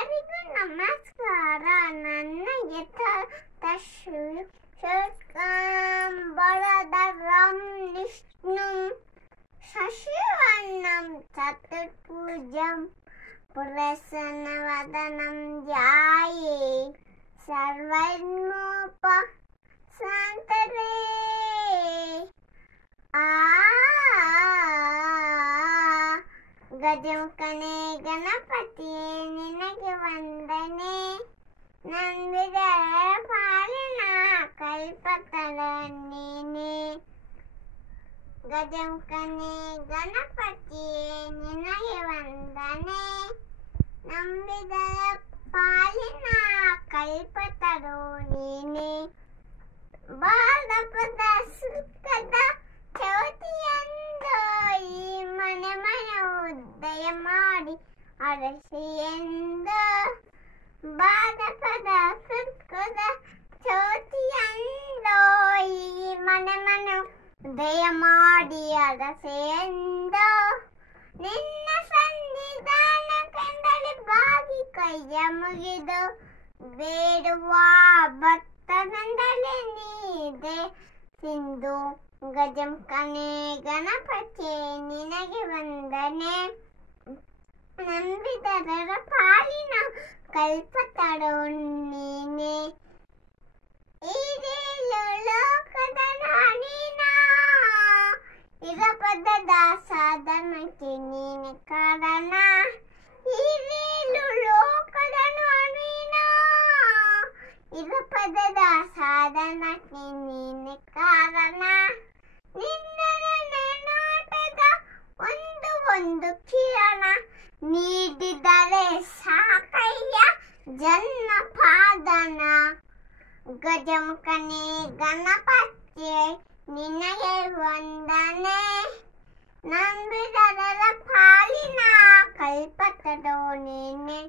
ಎಲ್ಲರಿಗೂ ನಮಸ್ಕಾರ. ನನ್ನ ಯಥಾರ್ಥಶುಕಾಂಬರಧರಂ ವಿಷ್ಣುಂ ಶಶಿವರ್ಣಂ ಚತುರ್ಭುಜಂ ಪ್ರಸನ್ನವದನಂ ಧ್ಯಾಯೇ ಸರ್ವವಿಘ್ನೋಪಶಾಂತಯೇ. ಗಜಮುಖನೇ ಗಣಪತಿಯೇ ನಿನಗೆ ವಂದನೆ, ನಂಬಿದರ ಪಾಲಿನ ಕಲ್ಪತರು ನೀನೆ. ಗಜಮುಖನೇ ಗಣಪತಿಯೇ ನಿನಗೆ ವಂದನೆ, ನಂಬಿದರ ಪಾಲಿನ ಕಲ್ಪತರು ನೀನೆ. ಭಾದ್ರಪದ ಸುಖದ ಚೌತಿಯಂದು ಈ ಮನೆ ಉದಯ ಮಾಡಿ ಅರಸಿ ಎಂದು. ಭಾದ್ರಪದ ಸುಖದ ಚೌತಿಯಂದು ಈ ಮನೆ ಉದಯ ಮಾಡಿ ಅರಸಿ ಎಂದು. ನಿನ್ನ ಸನ್ನಿಧಾನ ಕಂಡಲ್ಲಿ ಬಾಗಿ ಕೈಯ ಮುಗಿದು ಬೇಡುವ ಭಕ್ತನಂದಲೇ ನೀದೆ ಸಿಂಧು. ಗಜಮುಖನೇ ಗಣಪತಿಯೇ ನಿನಗೆ ವಂದನೆ, ನಂಬಿದರ ಪಾಲಿನ ಕಲ್ಪತರು ನೀನೆ. ಈರೇಳು ಲೋಕದ ನಾಡಿನ ಇರಪದದ ಸಾಧನಕ್ಕೆ ನೀನೆ ಕಾರಣ. ಈರೇಳು ಲೋಕದ ನಾಡಿನ ಇರಪದದ ಸಾಧನಕ್ಕೆ ನೀನೆ ಕಾರಣ. ನಿನ್ನ ನೋಟದ ಒಂದು ಕಿರಣ ನೀಡಿದರೆ ಸಾಕಯ್ಯ ಜನ್ಮ ಪಾದನ. ಗಜಮುಖನೇ ಗಣಪತಿಯೇ ನಿನಗೆ ವಂದನೆ, ನಂಬಿದರ ಪಾಲಿನ ಕಲ್ಪತರು ನೀನೆ.